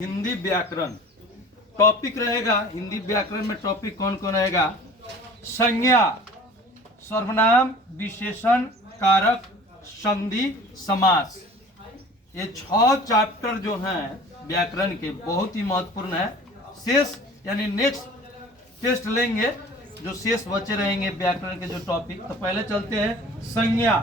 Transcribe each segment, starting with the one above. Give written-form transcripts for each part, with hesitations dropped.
हिंदी व्याकरण टॉपिक रहेगा। हिंदी व्याकरण में टॉपिक कौन कौन रहेगा? संज्ञा, सर्वनाम, विशेषण, कारक, संधि, समास। ये 6 चैप्टर जो हैं व्याकरण के बहुत ही महत्वपूर्ण है। शेष यानी नेक्स्ट टेस्ट लेंगे जो शेष बचे रहेंगे व्याकरण के जो टॉपिक। तो पहले चलते हैं संज्ञा।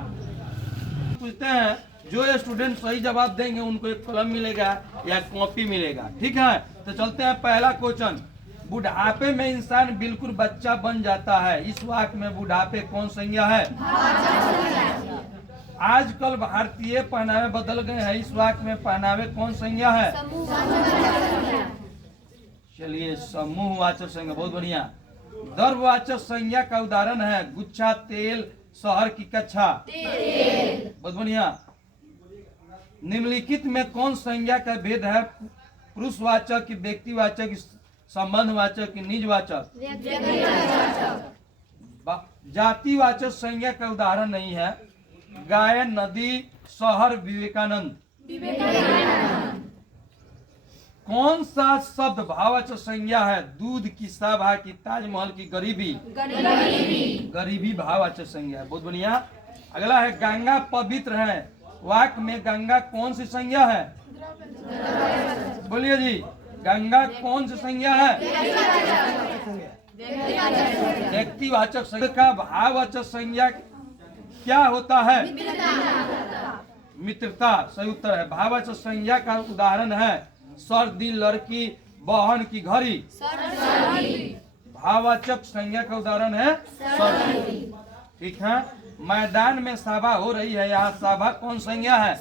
पूछते हैं जो स्टूडेंट सही जवाब देंगे उनको एक कलम मिलेगा या कॉपी मिलेगा। ठीक है, तो चलते हैं पहला क्वेश्चन। बुढ़ापे में इंसान बिल्कुल बच्चा बन जाता है। इस वाक्य में बुढ़ापे कौन संज्ञा है? आजकल भारतीय पहनावे बदल गए हैं। इस वाक्य में पहनावे कौन संज्ञा है? चलिए, समूहवाचक संज्ञा, बहुत बढ़िया। द्रव्यवाचक संज्ञा का उदाहरण है गुच्छा, तेल, शहर की कक्षा। बहुत बढ़िया। निम्नलिखित में कौन संज्ञा का भेद है? पुरुषवाचक, व्यक्तिवाचक, संबंधवाचक, निजवाचक? जातिवाचक संज्ञा का उदाहरण नहीं है। गाय, नदी, शहर, विवेकानंद। कौन सा शब्द भाववाचक संज्ञा है? दूध की सभा की, ताजमहल की, गरीबी। गरीबी भाववाचक संज्ञा है। बहुत बढ़िया। अगला है गंगा पवित्र है। वाक्य में गंगा कौन सी संज्ञा है? बोलिए जी, गंगा कौन सी संज्ञा है? व्यक्तिवाचक संज्ञा का भाववाचक संज्ञा क्या होता है? मित्रता। सही उत्तर है। भाववाचक संज्ञा का उदाहरण है सर्दी, लड़की, बहन की घड़ी। भाववाचक संज्ञा का उदाहरण है सर्दी। ठीक है। मैदान में सभा हो रही है। यहाँ सभा कौन संज्ञा है?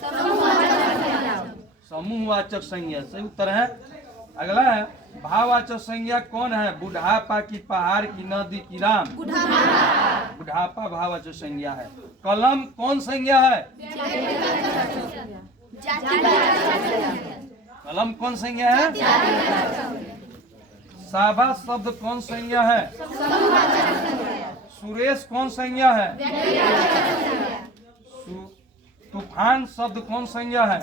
समूहवाचक संज्ञा। सही उत्तर है। अगला है भाववाचक संज्ञा कौन है? बुढ़ापा की, पहाड़ की, नदी की, राम। बुढ़ापा भाववाचक संज्ञा है। कलम कौन संज्ञा है? कलम कौन संज्ञा है? सभा शब्द कौन संज्ञा है? सुरेश कौन संज्ञा है? तूफान शब्द कौन संज्ञा है?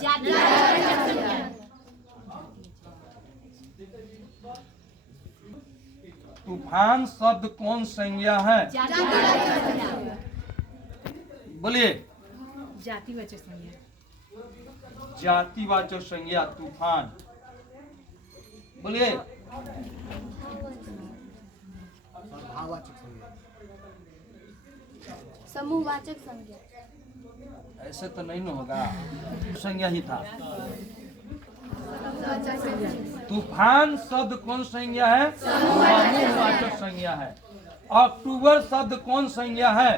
तूफान शब्द कौन संज्ञा है? बोलिए। जातिवाचक संज्ञा। जातिवाचक संज्ञा तूफान। बोलिए। भाववाचक संज्ञा। समूहवाचक संज्ञा। ऐसे तो नहीं ना होगा, संज्ञा ही था। तूफान शब्द कौन संज्ञा है? समूहवाचक संज्ञा है। अक्टूबर शब्द कौन संज्ञा है?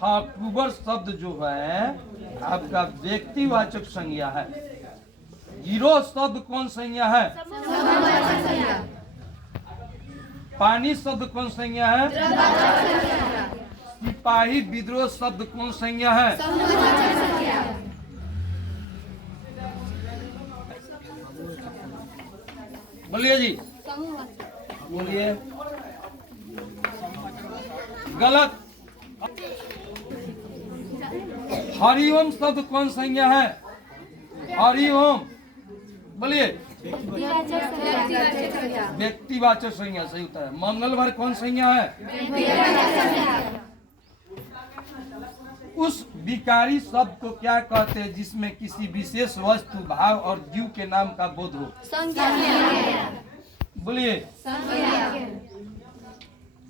हाँ, अक्टूबर शब्द जो है आपका व्यक्तिवाचक संज्ञा है। गिरोह शब्द कौन संज्ञा है? पानी शब्द कौन संज्ञा है? सिपाही विद्रोह शब्द कौन संज्ञा है? बोलिए जी। बोलिए। गलत। हरिओम शब्द कौन संज्ञा है? हरिओम। बोलिए। व्यक्तिवाचक संज्ञा। सही होता है। मंगलवार कौन संज्ञा है? उस विकारी शब्द को क्या कहते हैं जिसमें किसी विशेष वस्तु, भाव और जीव के नाम का बोध हो? बोलिए।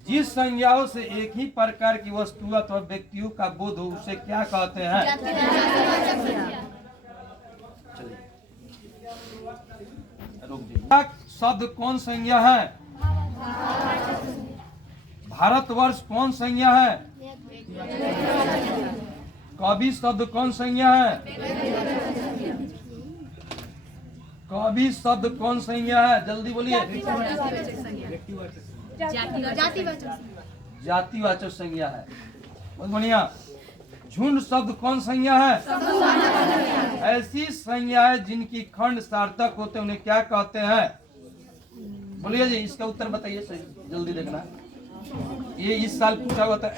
जिस संज्ञाओं से एक ही प्रकार की वस्तु अथवा व्यक्तियों का बोध हो उसे क्या कहते हैं? शब्द कौन संज्ञा है? भारतवर्ष कौन संज्ञा है? कवि शब्द कौन संज्ञा है? कवि शब्द कौन संज्ञा है? जल्दी बोलिए। जातिवाचक संज्ञा है। बहुत बढ़िया। झुंड शब्द कौन संज्ञा है? ऐसी संज्ञाएं जिनकी खंड सार्थक होते उन्हें क्या कहते हैं? बोलिए जी, इसका उत्तर बताइए। सही, जल्दी देखना। ये इस साल पूछा हुआ था।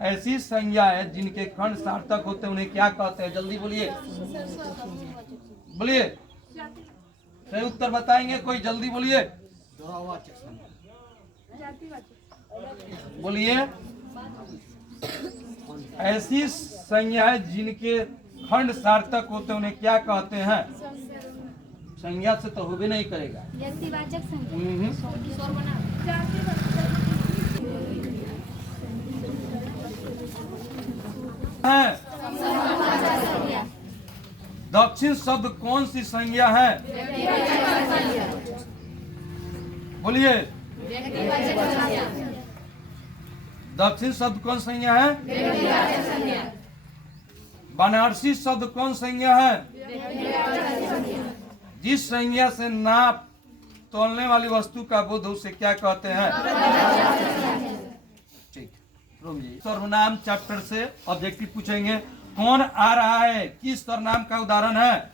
ऐसी संज्ञाएं जिनके खंड सार्थक होते उन्हें क्या कहते हैं? जल्दी बोलिए। बोलिए। सही उत्तर बताएंगे कोई, जल्दी बोलिए, द्वयवाचक संज्ञा। बोलिए। ऐसी संज्ञाएं जिनके खंड सार्थक होते हैं उन्हें क्या कहते हैं? संज्ञा से तो हो भी नहीं करेगा। व्यक्तिवाचक संज्ञा। है दक्षिण शब्द कौन सी संज्ञा है? बोलिए, दक्षिण शब्द कौन संज्ञा है? बनारसी शब्द कौन संज्ञा है? जिस संज्ञा से नाप तोलने वाली वस्तु का बोध उसे क्या कहते हैं? ठीक, रुक जी। सर्वनाम चैप्टर से ऑब्जेक्टिव पूछेंगे। कौन आ रहा है? किस सर्वनाम का उदाहरण है?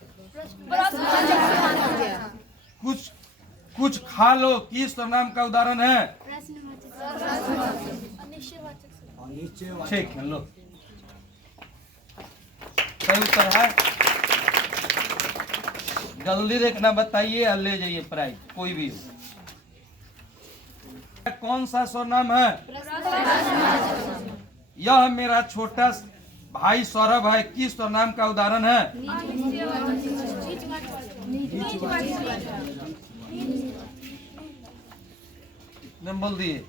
कुछ खा लो किस सर्वनाम का उदाहरण है? और निश्चयवाचक। ठीक है, लो सही उत्तर है। जल्दी देखना, बताइए और ले जाइए प्राइज कोई भी हो। कौन सा सर्वनाम है? यह मेरा छोटा भाई सौरभ है किस सर्वनाम का उदाहरण है? कितने बोल दिए?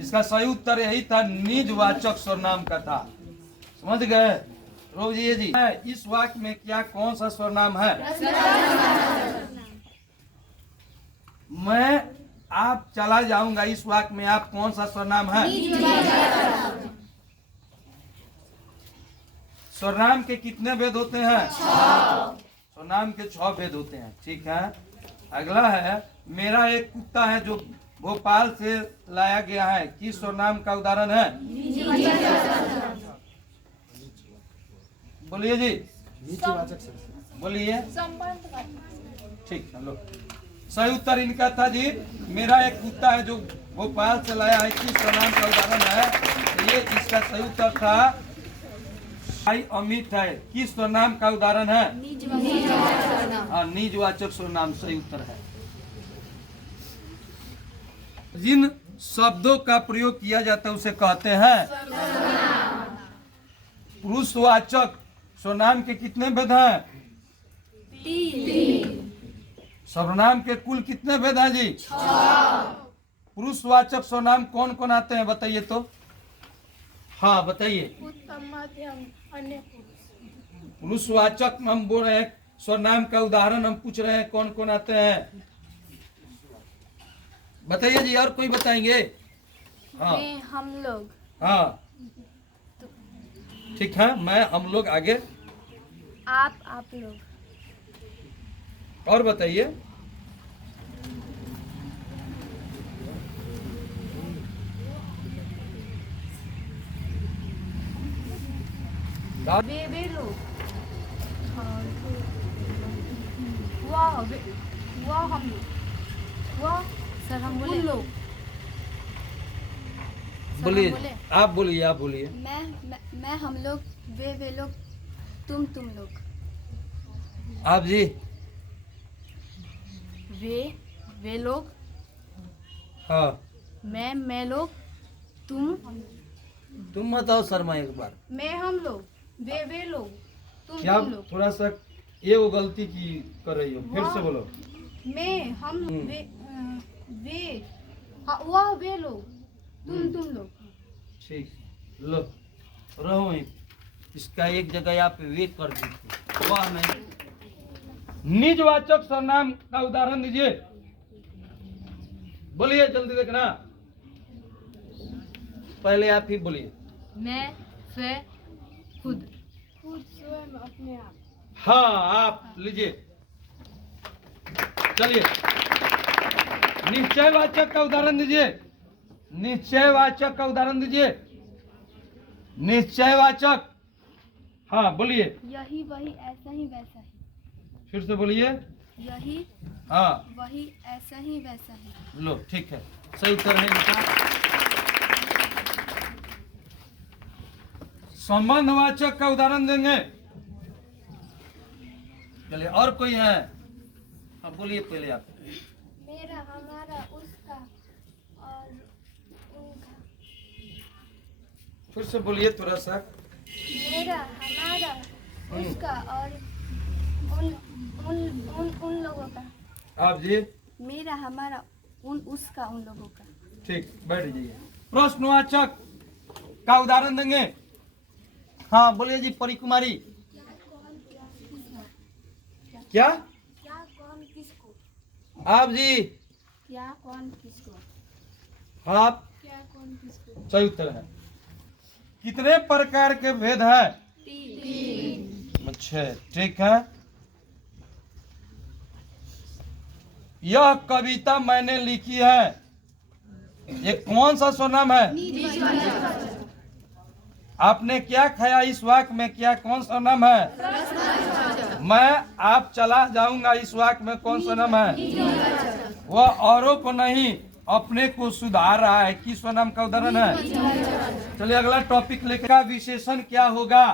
इसका सही उत्तर यही था, निजवाचक सर्वनाम का था। समझ गए? रोजिए जी, इस वाक्य में क्या कौन सा सर्वनाम है? मैं आप चला जाऊंगा, इस वाक्य में आप कौन सा सर्वनाम है? सर्वनाम के कितने भेद होते हैं? सर्वनाम के 6 भेद होते हैं। ठीक है, अगला है मेरा एक कुत्ता है जो भोपाल से लाया गया है किस सर्वनाम का उदाहरण है? बोलिए जी, निश्चयवाचक संज्ञा। बोलिए। ठीक है, लो सही उत्तर इनका था जी, मेरा एक कुत्ता है जो भोपाल से लाया है किस सर्वनाम का उदाहरण है? तो ये इसका सही उत्तर था भाई अमित है किस सर्वनाम का उदाहरण है? हाँ, निजवाचक सर्वनाम सही उत्तर है। जिन शब्दों का प्रयोग किया जाता है उसे कहते हैं पुरुषवाचक सर्वनाम के कितने भेद हैं? 3। सर्वनाम के कुल कितने भेद हैं जी? 6। पुरुषवाचक सर्वनाम कौन कौन आते हैं बताइए तो? हाँ बताइए। उत्तम, मध्यम, अन्य। पुरुषवाचक हम बोल रहे हैं, सर्वनाम का उदाहरण हम पूछ रहे हैं, कौन कौन आते हैं बताइए जी, और कोई बताएंगे? हाँ, हम लोग। हाँ ठीक है, मैं हम लोग आगे। आप लोग। और बताइए। वे लोग। वह हम लोग। वह सर हम बोले लोग। बोलिए, आप बोलिए, आप बोलिए। मैं हम लोग, वे लोग, तुम लोग। आप जी। वे लोग, हाँ, मैं लोग, तुम बताओ शर्मा एक बार। मैं हम लोग, वे लोग, क्या तुम लोग। थोड़ा सा ये वो गलती की कर रही हो, फिर से बोलो। मैं हम वह वे लोग, तुम लोग। ठीक, लो रहो वहीं। इसका एक जगह आप वे कर दीजिए, वह नहीं। निजवाचक सर्वनाम का उदाहरण दीजिए, बोलिए, जल्दी देखना। पहले आप ही बोलिए। मैं, स्वयं, खुद स्वयं, अपने आप। हाँ, आप लीजिए, चलिए। निश्चयवाचक का उदाहरण दीजिए, निश्चयवाचक का उदाहरण दीजिए। निश्चयवाचक, हाँ बोलिए। यही वही ऐसा ही वैसा ही। फिर से बोलिए। यही हाँ, वही ऐसा ही वैसा ही। लो ठीक है, सही उत्तर है इनका। संबंधवाचक का उदाहरण देंगे। चलिए, और कोई है? हाँ बोलिए पहले आप। मेरा, हमारा, उसका और उनका। फिर से बोलिए थोड़ा सा। मेरा, हमारा, उसका और उन उन उन उन लोगों का। आप जी। मेरा, हमारा, उसका, उन लोगों का। ठीक, बैठ जाइए। प्रश्नवाचक का उदाहरण देंगे। हाँ बोलिए जी परी कुमारी। क्या? क्या, कौन, किसको। आप जी। क्या, कौन, किसको। आप। क्या, कौन, किसको। सही उत्तर है। कितने प्रकार के भेद है? 3। अच्छा ठीक है। यह कविता मैंने लिखी है, ये कौन सा स्वरनाम है? आपने क्या खाया इस वाक्य में, क्या कौन सा नाम है? मैं आप चला जाऊंगा इस वाक्य में कौन सा नाम है? वह औरों को नहीं अपने को सुधार रहा है, किस स्वरनाम का उदाहरण है? चलिए अगला टॉपिक लेकर। का विशेषण क्या होगा?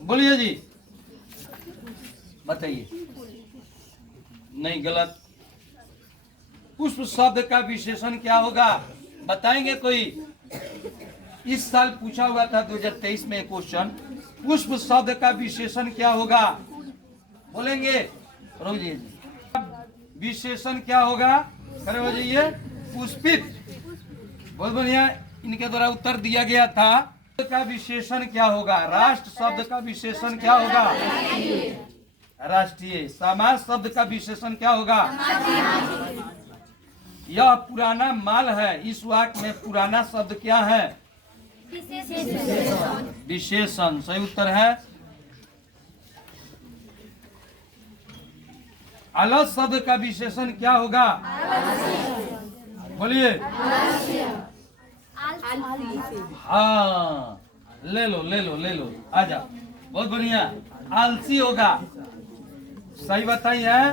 बोलिए जी बताइए। नहीं गलत। पुष्प शब्द का विशेषण क्या होगा बताएंगे कोई? इस साल पूछा हुआ था 2023 में क्वेश्चन, पुष्प शब्द का विशेषण क्या होगा? बोलेंगे? रोजिए जी विशेषण क्या होगा? खड़े हो जाइए। पुष्पित। बहुत बढ़िया, इनके द्वारा उत्तर दिया गया था। का विशेषण क्या होगा? राष्ट्र शब्द का विशेषण क्या होगा? राष्ट्रीय। समाज शब्द का विशेषण क्या होगा? यह पुराना माल है, इस वाक्य में पुराना शब्द क्या है? विशेषण। सही उत्तर है। अलग शब्द का विशेषण क्या होगा? बोलिए। हाँ ले लो ले लो ले लो, आ जाओ। बहुत बढ़िया, आलसी होगा। सही बताई है,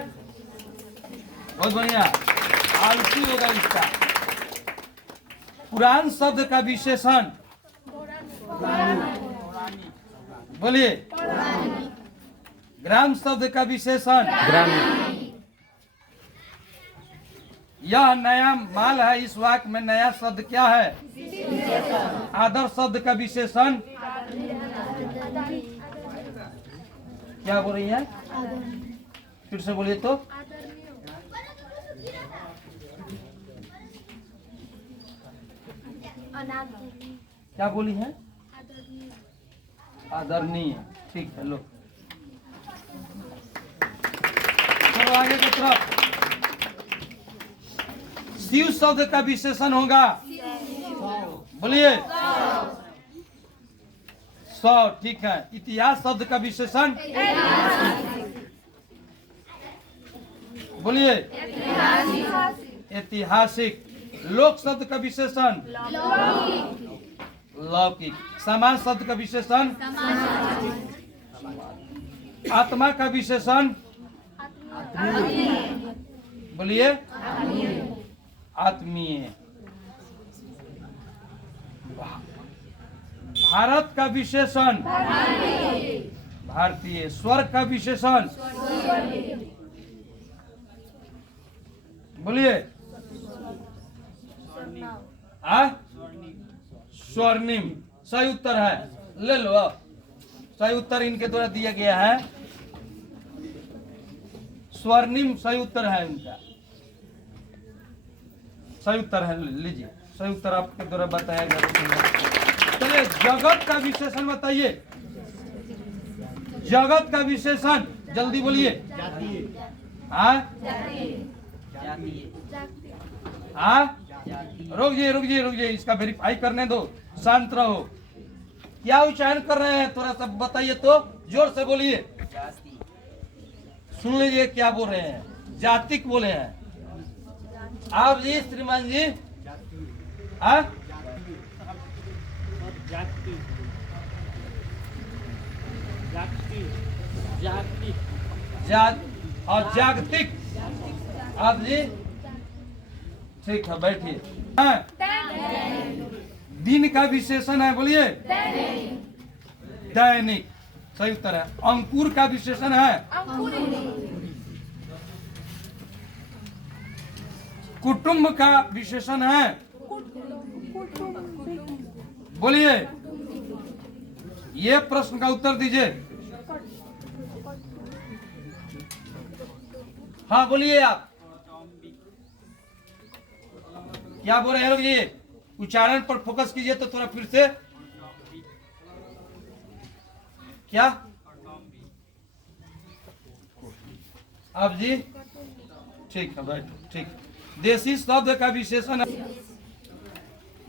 बहुत बढ़िया, आलसी होगा इसका। पुरान शब्द का विशेषण बोलिए। ग्राम शब्द का विशेषण यह नया माल है, इस वाक्य में नया शब्द क्या है? आदर शब्द का विशेषण क्या बोल रही है? फिर से बोलिए तो। क्या बोली है? आदरणीय। ठीक है लो, चलो आगे की तरफ। शिव शब्द का विशेषण होगा, बोलिए। 100। ठीक है। इतिहास शब्द का विशेषण बोलिए। ऐतिहासिक। लोक शब्द का विशेषण लौकिक। समाज शब्द का विशेषण आत्मा का विशेषण बोलिए। आत्मीय। भारत का विशेषण भारतीय। स्वर्ग का विशेषण बोलिए। स्वर्णिम। सही उत्तर है, ले लो। अब सही उत्तर इनके द्वारा दिया गया है, स्वर्णिम सही उत्तर है इनका। सही उत्तर है, लीजिए। सही उत्तर आपके द्वारा बताया गया। चलिए जगत का विशेषण बताइए। जगत का विशेषण जल्दी बोलिए। रुक जाइए, इसका वेरीफाई करने दो, शांत रहो। क्या उच्चारण कर रहे हैं थोड़ा सा बताइए तो, जोर से बोलिए। सुन लीजिए क्या बोल रहे हैं। जातिक बोले हैं आप जी, श्रीमान जी। जात और जागतिक। आप जी ठीक है, बैठिए। दिन का विशेषण है, बोलिए। दैनिक। सही उत्तर है। अंकुर का विशेषण है कुटुंब का विशेषण है, बोलिए, ये प्रश्न का उत्तर दीजिए। हाँ बोलिए आप, क्या बोल रहे हैं लोग? ये उच्चारण पर फोकस कीजिए तो थोड़ा फिर से। क्या आप जी? ठीक है भाई, ठीक। देशी शब्द का विशेषण है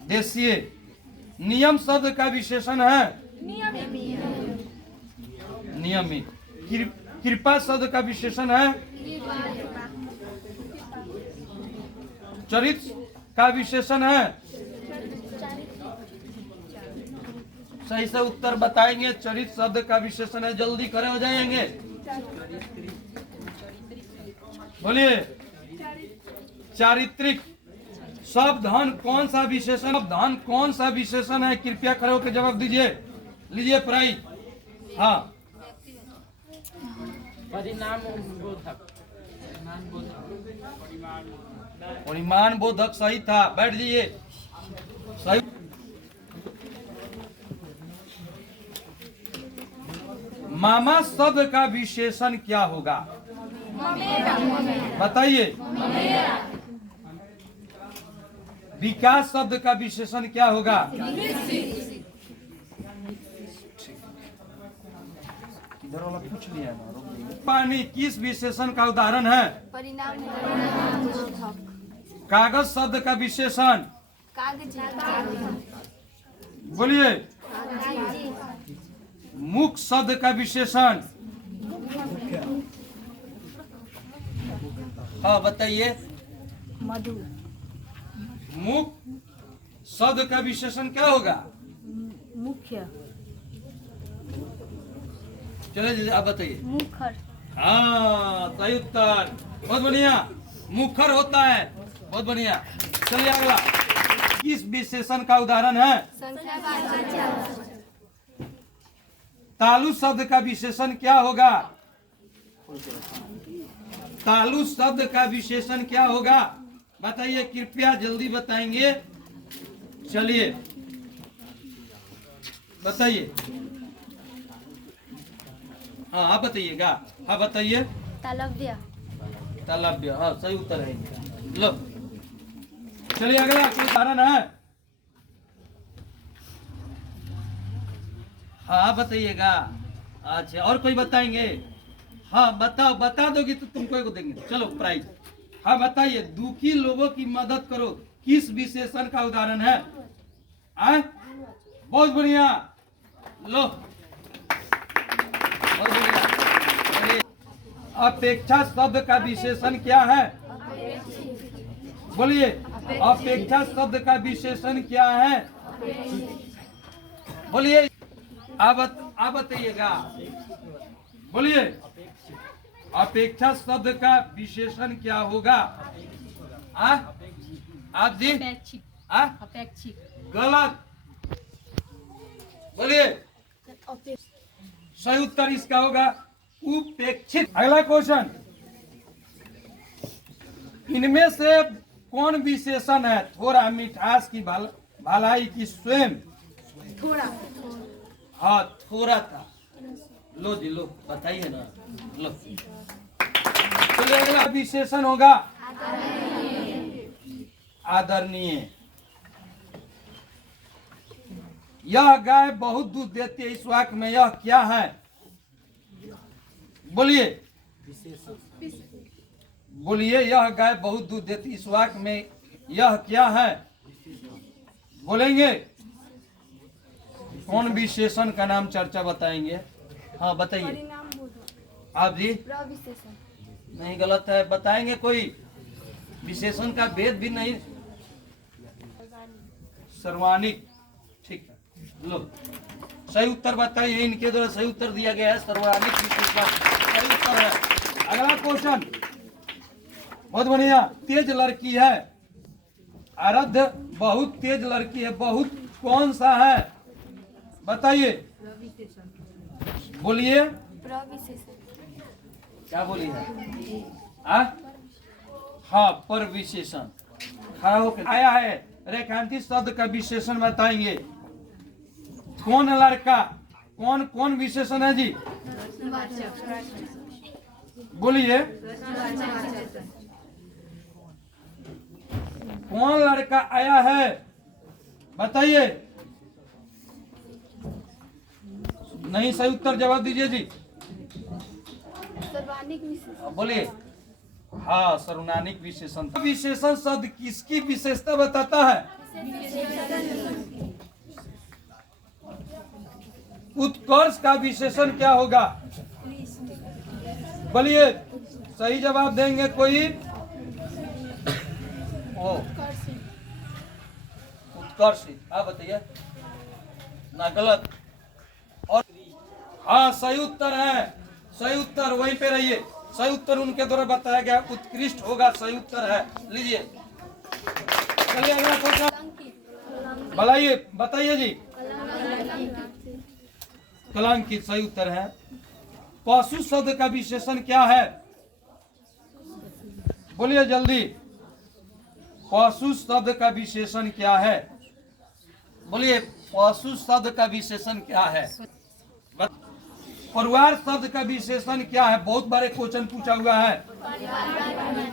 देशीय। नियम शब्द का विशेषण है नियमित। कृपा शब्द का विशेषण है चरित्र का विशेषण है। सही से उत्तर बताएंगे। चरित्र शब्द का विशेषण है, जल्दी खड़े हो जाएंगे, बोलिए। चारित्रिक शब्दहन कौन सा विशेषण, शब्दहन कौन सा विशेषण है? कृपया खड़े होकर जवाब दीजिए। लीजिए प्राइज। हाँ, परिणाम बोधक। परिमाण बोधक सही था, बैठ जाइए। सही। मामा शब्द का विशेषण क्या होगा? बताइए। विकास शब्द का विशेषण क्या होगा? इधर वाला पूछ लिया ना, रोक देंगे। पानी किस विशेषण का उदाहरण है? परिणाम कागज शब्द का विशेषण बोलिए। मुख शब्द का विशेषण, हाँ बताइए। मधु। मुख शब्द का विशेषण क्या होगा? मुख्य। चलिए आप बताइए। मुखर। हाँ सही उत्तर, बहुत बढ़िया। मुखर होता है, बहुत बढ़िया। चलिए अगला, किस विशेषण का उदाहरण है? तालु शब्द का विशेषण क्या होगा? तालु शब्द का विशेषण क्या होगा? बताइए, कृपया जल्दी बताएंगे। चलिए बताइए। हाँ आप बताइएगा। हाँ बताइए। तालव्य। तालव्य, हाँ सही उत्तर है इनका। लो चलिए अगला उदाहरण है। हाँ बताइएगा। अच्छा और कोई बताएंगे? हाँ बताओ, बता दोगी तो तुमको को देंगे। चलो प्राइज। हाँ बताइए, दुखी लोगों की मदद करो किस विशेषण का उदाहरण है? आए? बहुत बढ़िया, लो बहुत बढ़िया। अपेक्षा शब्द का विशेषण क्या है? बोलिए, अपेक्षा शब्द का विशेषण क्या है? बोलिए, आप बताइएगा। बोलिए, अपेक्षा शब्द का विशेषण क्या होगा? आप जी? अपेक्षित। गलत, बोलिए। सही उत्तर इसका होगा उपेक्षित। अगला क्वेश्चन, इनमें से कौन विशेषण है? थोड़ा मिठास की भलाई की स्वयं। थोड़ा। हाँ थोड़ा था। लो जी लो, बताइए ना। लो चलिए अगला विशेषण होगा आदरणीय। यह गाय बहुत दूध देती है, इस वाक्य में यह क्या है? बोलिए, बोलिए, यह गाय बहुत दूध देती, इस वाक्य में यह क्या है? बोलेंगे। कौन विशेषण का नाम चर्चा बताएंगे? हाँ बताइए। आप जी? नहीं, गलत है, बताएंगे। कोई विशेषण का भेद भी नहीं। सर्वानिक, ठीक है। लो सही उत्तर बताइए। इनके द्वारा सही उत्तर दिया गया है, सर्वानिक विशेषण सही उत्तर है। अगला क्वेश्चन, बहुत बढ़िया। तेज लड़की है, आराध्य बहुत तेज लड़की है, बहुत कौन सा है? बताइए। बोलिए। क्या बोलिए? हाँ पर विशेषण। खड़ा होकर आया है। रेखांकित शब्द का विशेषण बताएंगे। कौन लड़का, कौन कौन विशेषण है जी? बोलिए। कौन लड़का आया है बताइए। नहीं सही उत्तर जवाब दीजिए जी। सर्वानिक विशेषण। बोलिए। हाँ, सर्वनामिक विशेषण। विशेषण शब्द किसकी विशेषता बताता है? उत्कर्ष का विशेषण क्या होगा? बोलिए। सही जवाब देंगे कोई? ओ, उत्कर्षित। आप बताइए ना, गलत। और हाँ, सही उत्तर है। सही उत्तर, वहीं पे रहिए। सही उत्तर उनके द्वारा बताया गया उत्कृष्ट होगा, सही उत्तर है। लीजिए, चलिए अगला क्वेश्चन बताइए। बताइए जी। कलंकित सही उत्तर है। पशु शब्द का विशेषण क्या है? बोलिए जल्दी। पशु शब्द का विशेषण क्या है? बोलिए। पशु शब्द का विशेषण क्या है? परिवार शब्द का विशेषण क्या है? बहुत बार क्वेश्चन पूछा हुआ है।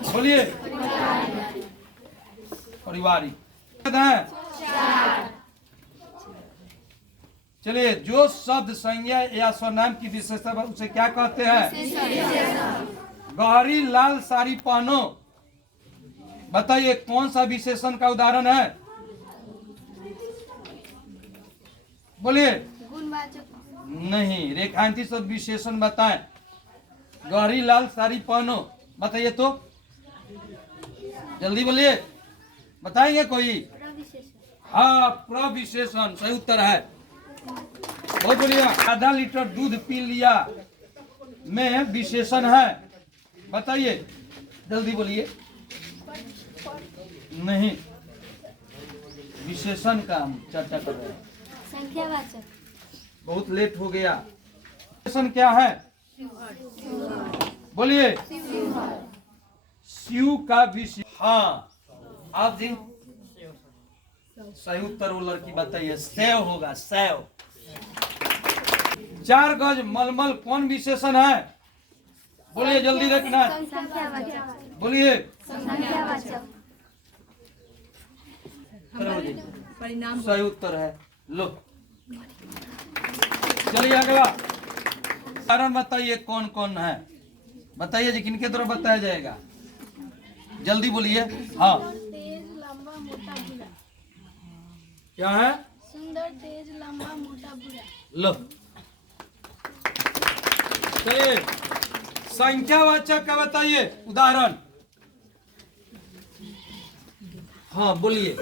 बोलिए। पारिवारिक है। चलिए, जो शब्द संज्ञा या सर्वनाम की विशेषता उसे क्या कहते हैं? गहरी लाल साड़ी पहनो। बताइए कौन सा विशेषण का उदाहरण है? बोलिए। गुणवाचक। नहीं, रेखांकित शब्द विशेषण बताएं। गहरी लाल साड़ी पहनो, बताइए तो जल्दी बोलिए। बताएंगे कोई? प्रविशेषण। हाँ, प्रविशेषण सही उत्तर है। बहुत बढ़िया। आधा लीटर दूध पी लिया में विशेषण है, बताइए जल्दी बोलिए। नहीं, विशेषण का हम चर्चा कर रहे हैं। संख्यावाचक। बहुत लेट हो गया। विशेषण क्या है? बोलिए। शिव का विशेषण। हाँ, आप जी सही उत्तर वो लड़की बताइए। सैव होगा, सैव। 4 गज मलमल कौन विशेषण है? बोलिए जल्दी रखना। संख्यावाचक। बोलिए। संख्यावाचक। परिणाम सही उत्तर है। लो, चलिए अगला कारण बताइए कौन कौन है? बताइए जी, किनके द्वारा बताया जाएगा? जल्दी बोलिए। हाँ, तेज लंबा मोटा बुरा। क्या है? सुंदर तेज लंबा मोटा बुरा। लो, चलिए संख्यावाचक का बताइए उदाहरण। हाँ बोलिए। 2,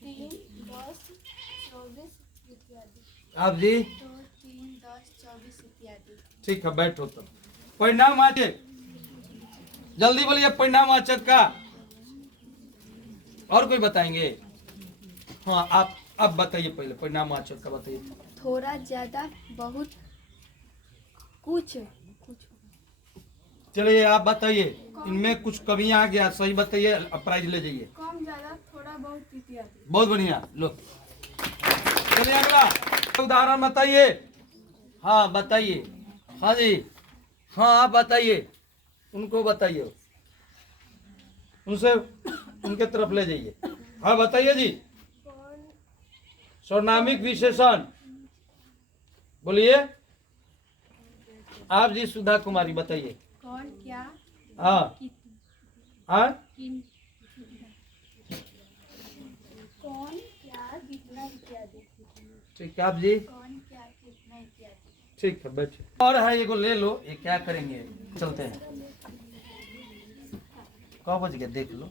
3, 10, 24 इत्यादि। आप जी 2, 3, 10, 24 इत्यादि। ठीक है, बैठो। तो परिणामवाचक जल्दी बोलिए। परिणामवाचक का और कोई बताएंगे? हाँ, आप बताइए पहले। परिणामवाचक का बताइए। थोड़ा ज्यादा बहुत कुछ। चलिए आप बताइए, इनमें कुछ कमियां आ गया, सही बताइए, अब प्राइज ले जाइए। कम ज्यादा थोड़ा बहुत इत्यादि। बहुत बढ़िया। लो, चलिए अगला उदाहरण बताइए। हाँ बताइए। हाँ जी, हाँ आप बताइए, उनको बताइए, उनसे उनके तरफ ले जाइए। हाँ बताइए जी। सर्वनामिक विशेषण बोलिए। आप जी सुधा कुमारी बताइए। कौन, क्या, हाँ हाँ, किन, कौन, क्या, कितना इत्यादि। ठीक है आप जी। कौन, क्या, कितना इत्यादि। ठीक है, बैठे। और है ये को ले लो। ये क्या करेंगे? चलते हैं। कब बज गए देख लो।